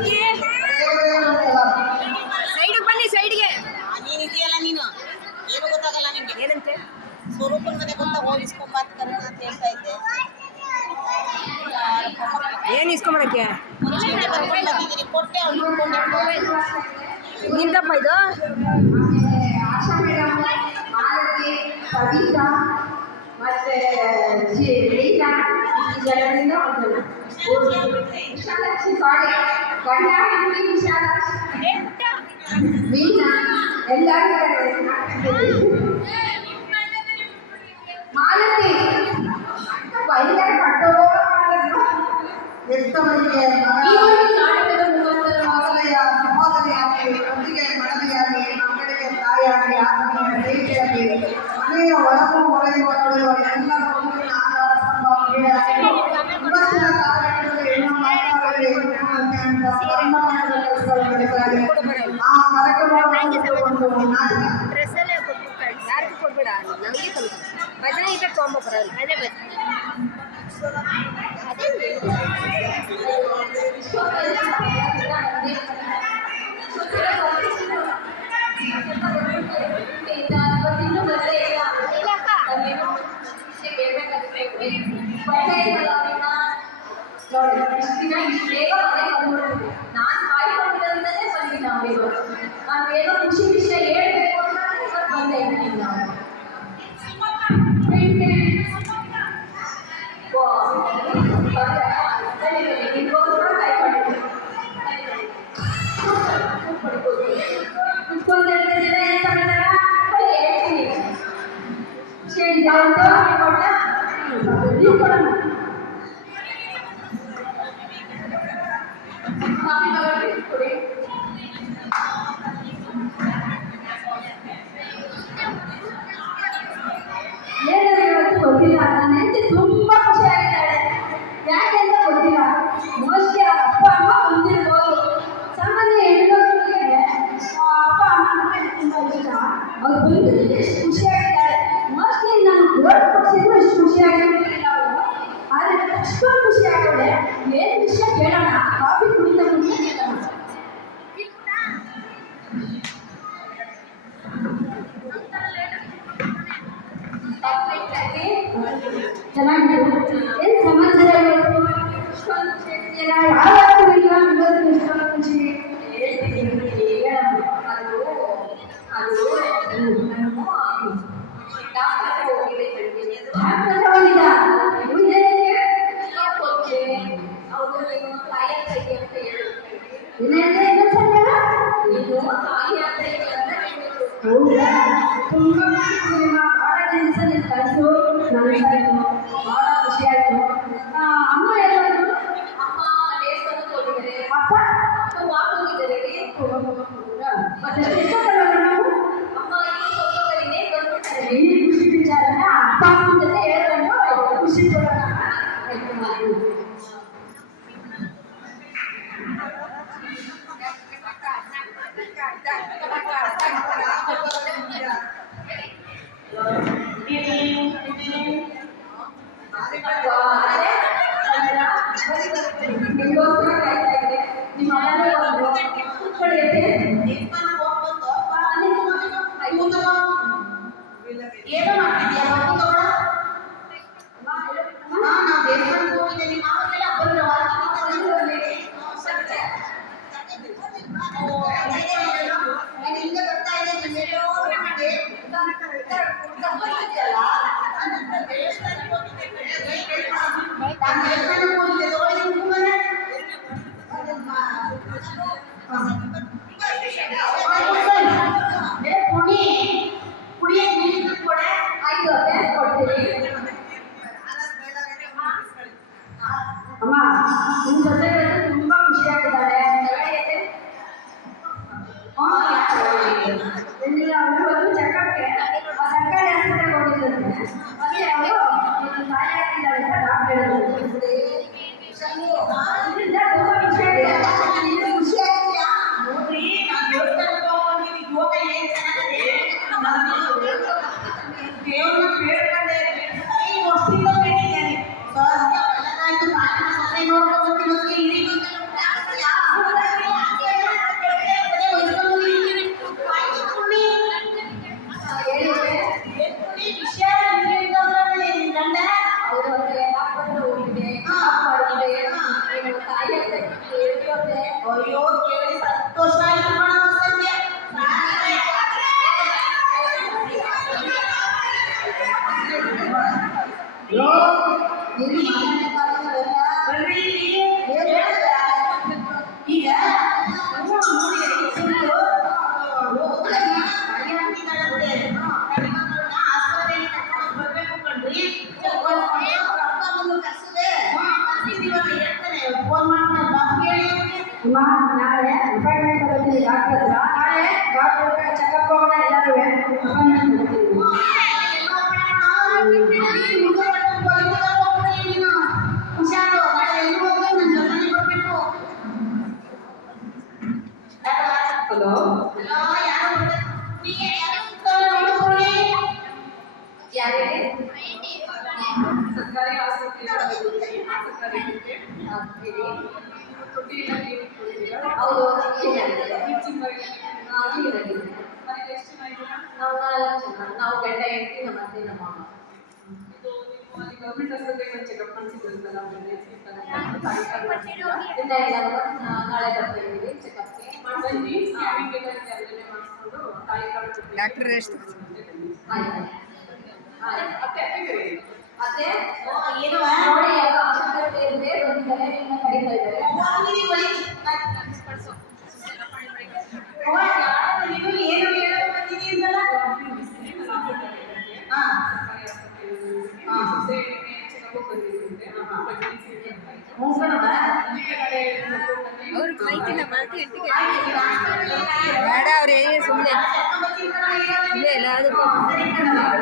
ಹೋಗಿ ಸೈಡ್ಗೆ ಬನ್ನಿ, ಸೈಡ್ಗೆ. ನೀನು ಇದೆಯಲ್ಲ, ನೀನು ಏನು ಗೊತ್ತಾಗಲ್ಲ ನಿಮ್ಗೆ. ಏನಂತೆ ಸ್ವರೂಪನ ಮನೆ ಗೊತ್ತಾ, ಹೋಗಿಸ್ಕೊಂಬಾತ್ ಕರೋಣ ಅಂತ ಹೇಳ್ತಾ ಇದ್ದೆ. ಏನು ಇಸ್ಕೊಂಬರಕ್ಕೆ ಕೊಟ್ಟೆ ಅವ್ನು ನಿಂದಪ್ಪ ಇದು. ಕವಿತಾ ಮತ್ತೆ ಜನರಿಂದ ವಿಶಾಲಾಕ್ಷಿ ಸಾರಿ ಗಂಡಾಗಿ ವಿಶಾಲಾಕ್ಷಿ ಮೀನಾ ಎಲ್ಲರೂ ಮಾಲತಿ ಭಯಂಕರ ಕಟ್ಟೋಗ ಎತ್ತವರಿಗೆ ಸಹೋದರಿಯಾಗಿ ಒಟ್ಟಿಗೆ ಮಡದಿಯಾಗಿ ಮಕ್ಕಳಿಗೆ ತಾಯಿಯಾಗಿ ಆತ್ಮೀಯ ಸ್ನೇಹಿತೆಯಾಗಿ ಮನೆಯ ಒಳಗೂ ಹೊರಗುವ ನೋಡುವ ಎಲ್ಲ ಮಗುವಿನ ಆಧಾರ ಸ್ತಂಭ ಇವತ್ತಿನ ಕಾರ್ಯಕ್ರಮದಲ್ಲಿ ಏನು ಮಾತಾಡಲಿ ಆ ಕಾರ್ಯಕ್ರಮವನ್ನು ಒಂದು ನಾಟಕ ಡ್ರೆಸ್ಸಲ್ಲೇ ಯಾರಿಗೂ ಕೊಡ್ಬೇಡ, ನಮಗೆ ಕಲಿತು ಭಜನೆ ಇದ್ದ ತೊಗೊಂಬರಲ್ಲ. ಅದೇ ನಾನು ಕಾಯ್ಕೊಂಡಿರೋದೇ ಬಂದಿಲ್ಲ ಅವರಿಗೂ. ನಾವೇನೋ ಖುಷಿ ವಿಷಯ ಹೇಳ್ಬೇಕು ಅಂತ ಬಂದೇ ಇದ್ದೀನಿ ನಾವು. ಗೊತ್ತಿಲ್ಲ, ನನ್ನ ಹೆಂಡತಿ ತುಂಬಾ ಖುಷಿ ಆಗಿದ್ದಾಳೆ. ಯಾಕೆ ಅಂತ ಗೊತ್ತಿಲ್ಲ. ಮೋಸ್ಟ್ಲಿ ಅಪ್ಪ ಅಮ್ಮ ಬಂದಿರ್ಬೋದು. ಸಾಮಾನ್ಯ ಹೆಣ್ಮಕ್ಳಿಗೆ ಅಪ್ಪ ಅಮ್ಮ ಅಂದ್ರೆ ತುಂಬಾ ಇಷ್ಟ. ಅವ್ರು ಬಂದಿದ್ದು ಎಷ್ಟು ಖುಷಿಯಾಗಿದ್ದಾಳೆ. ಮೋಸ್ಟ್ಲಿ ನಾನು ಗೋಲ್ಡ್ ಕೊಡ್ಸಿದ್ರು ಎಷ್ಟು ಖುಷಿಯಾಗಿರ್ಲಿಲ್ಲ ಅವರು. ಆದರೆ ಅಷ್ಟೊಂದು ಖುಷಿ ಆಗೋಳೆ. ಏನು ವಿಷಯ ಕೇಳೋಣ, ಕಾಫಿ ಕುಡಿತ ಮುಂದೆ ಕೇಳೋಣ. ಚೆನ್ನಾಗಿತ್ತು. ಏನು ಸಮಾಚಾರ ಯಾವತ್ತೂ ಇಲ್ಲ ಇವತ್ತು ಇಷ್ಟೊಂದು ಖುಷಿ ಹೇಳ್ತೀನಿ. ಅದು ಡಾಕ್ಟರ್ ಹೋಗಿದ್ದ ಅವರು ಏನು ತಾಯಿ ಅಂತ ಅಂತ ಹೇಳಿದ್ರು. ಏನಂದ್ರೆ ನೀನು ತಾಯಿ ಅಂತ ಹೌದಾ? ತುಂಬ ಭಾಳ ದಿವಸ ನೀನು ಕಳಿಸು ನನಗಾಯಿತು, ಭಾಳ ಖುಷಿ ಆಯಿತು. ಅಮ್ಮ ಎಲ್ಲರೂ ಅಮ್ಮ ದೇವಸ್ಥಾನಕ್ಕೆ ಹೋಗಿದ್ದಾರೆ, ಅಪ್ಪ ವಾಕ್ ಹೋಗಿದ್ದಾರೆ. ಮತ್ತೆ ನಾವು ಅಮ್ಮ ಇನ್ನೇ ಬಂದ್ಬಿಡ್ತಾರೆ. ಈ ಖುಷಿ ವಿಚಾರನ ಅಪ್ಪ ಅಮ್ಮನ ಜೊತೆ ಹೇಳ್ಕೊಂಡು ಖುಷಿ ಕೊಡೋಣ. ಏನೋ ಮಾಡ್ತಿದ್ಯಾ? ನಾವು ದೇವಸ್ಥಾನಕ್ಕೆ ಹೋಗಿದ್ದೆ. ನಿಮ್ಮ ಮಾವನೆಲ್ಲ ಬಂದ್ರು ಹಿಂಗೆ ಬರ್ತಾ ಇದೆ. ದೇವಸ್ಥಾನಕ್ಕೆ ಹೋಗಿದ್ದೆ. ಕುಡಿಯಕ್ಕೆ ನೀರು ಕೊಡೆ. ಆಯ್ತು, ಅದೇ ಕೊಡ್ತೀವಿ. ಅಮ್ಮ ನಿಮ್ಮ ಜೊತೆ ತುಂಬಾ ಖುಷಿ ಆಗಿದ್ದಾರೆ. ಅವರು ಚೆಕಪ್ಗೆ ಸರ್ಕಾರಿ ಆಸ್ಪತ್ರೆಗೆ ಹೋಗಿದ್ದಂತೆ. ಅದೇ ಅವರು ತಾಯಿ ಆಗಿದ್ದಾರೆ ಅಂತ ಡಾಕ್ಟರ್ ಹೇಳಿದ್ರು. ಇದರಿಂದ ತುಂಬಾ ಖುಷಿ ಆಗಿದೆ. ಖುಷಿ ಆಗ್ತೀಯಾ? ನೋಡ್ರಿ, ನಾನು ದೇವಸ್ಥಾನಕ್ಕೆ ಹೋಗ್ತೀನಿ. ಯೋಗ ಏನ್ ಚೆನ್ನಾಗಿದೆ. ದೇವ್ರನ್ನ ಬೇಡ್ಕೊಂಡೆ 5 ವರ್ಷದಿಂದ ಬೇಡಿದ್ದೇನೆ. ಸದ್ಯ ಒಳ್ಳೆದಾಯ್ತು. ತಾಯಿನ ಸೊಸೆ ನೋಡ್ಕೊಂಡು ಇಡೀ ಡಾಕ್ಟರ್ ಹೋಗಿದೆ ಮಾಡಿದೆ ಏನು ತಾಯಿ ಅಂತ ಹೇಳ್ಕೊತೆ ಅಯ್ಯೋ ಕೇಳಿ ಸಂತೋಷ ಆಯ್ತು ಕಣವ್ವ ಸಂಧ್ಯಾ. ಇಲ್ಲಿ ಮಾತಾಡ್ಬೇಕಾಗಿಲ್ಲ ಬರ್ರಿ ಇಲ್ಲಿ. ಹೇಳ್ದ? ಈಗ ನೋಡಿ ಹೆಂಗ್ಸುರು ಹೋಗ್ತಾನೆ, ಮನೆ ಹಾಕಿದಾಳಂತೆ. ಹೆಣ್ಮಕ್ಳನ್ನ ಆಸ್ಪತ್ರೆಗೆ ಕರ್ಕೊಂಡ್ ಬರ್ಬೇಕು ಕಣ್ರಿ. ಕರ್ಕೊಂಡು ಅವ್ರ ಅಪ್ಪ ಅಮ್ಮನ್ನ ಕರ್ಸಿದೆ. ಕರ್ಸಿದೀವಲ್ಲ ಹೇಳ್ತಾನೆ, ಫೋನ್ ಮಾಡ್ತಾನೆ, ಬಾಬು ಹೇಳಿ ಅವ್ನಿಗೆ. ಅಮ್ಮ ನಾಳೆ ಅಪಾಯಿಂಟ್ಮೆಂಟ್ ತಗೋತೀನಿ ಡಾಕ್ಟರ್ ಹತ್ರ ನಾಳೆ ಡಾಕ್ಟರ್ ಚೆಕಪ್ ಹೋಗೋಣ ಎಲ್ಲರೂ ಅಪಾಯಿಂಟ್ಮೆಂಟ್ ತಗೋತೀನಿ ಹುಷಾರು, ನಾಳೆ ಎಲ್ಲಿ ಹೋಗಿ ನನ್ನ ಜೊತೆಗೆ ಬರ್ಬೇಕು. ಹಲೋ ಯಾರು ನೀಗೆ ಯಾರು ನೋಡ್ಕೊಳ್ಳಿ. ಯಾರೇ ಸರ್ಕಾರಿ ಆಸ್ಪತ್ರೆ ಹೌದು ನಾವು 4 ಜನ ನಾವು ಗಂಡ ಹೆಂಡತಿ ನಮ್ಮ ಅತ್ತೆ ನಮ್ಮ ಅಮ್ಮ ಗೌರ್ಮೆಂಟ್ ಆಸ್ಪತ್ರೆಗೆ ಒಂದು ಚೆಕಪ್ ಮಾಡಿಸಿದ್ರಲ್ಲ ಇಲ್ಲ ಇಲ್ಲ ನಾಳೆ ಬರ್ತಾ ಇದ್ದೀವಿ ಚೆಕಪ್ಗೆ ಬನ್ನಿ ಸ್ಕ್ಯಾನಿಂಗ್ ಎಲ್ಲ ಅಲ್ಲೇ ಮಾಡಿಸ್ಕೊಂಡು ತಾಯಿ ಕಾರ್ಡ್ ಡಾಕ್ಟರ್ ಎಷ್ಟು ಆಯ್ತು ಅತ್ತೆ ಅತ್ತೆ ಏನವ ನೋಡಿ ಯಾರೋ ಆಸ್ಪತ್ರೆ ಇದ್ರೆ ಬಂದಿದ್ದಾರೆ ನಿನ್ನ ಕರೀತಾ ಇದ್ದಾರೆ ಹೋಗಿ ಬಳಿ. ಅವ್ವ, ಯಾರು ನೀನು ಏನು ಹೇಳಕ್ ಬಂದಿದಿ ಅಂತಲ್ಲ? ಹಾ. ಮೂಗಣವ? ಅವ್ರ ಮೈಕಿನ ಮಾತಿ ಎಂಟಿಗೆ ಆಯ್ತು, ಈಗ ಆಸ್ಪತ್ರೆಗೆ ಬೇಡ ಅವ್ರು ಸುಮ್ಮನೆ ಕರ್ಕೊಂಡ್ ಬರ್ತೀನಿ ಕಣವ್ವ, ಈಗ. ಇಲ್ಲ ಎಲ್ಲ ಅದು ಸರಿ ಕಣವ್ವ.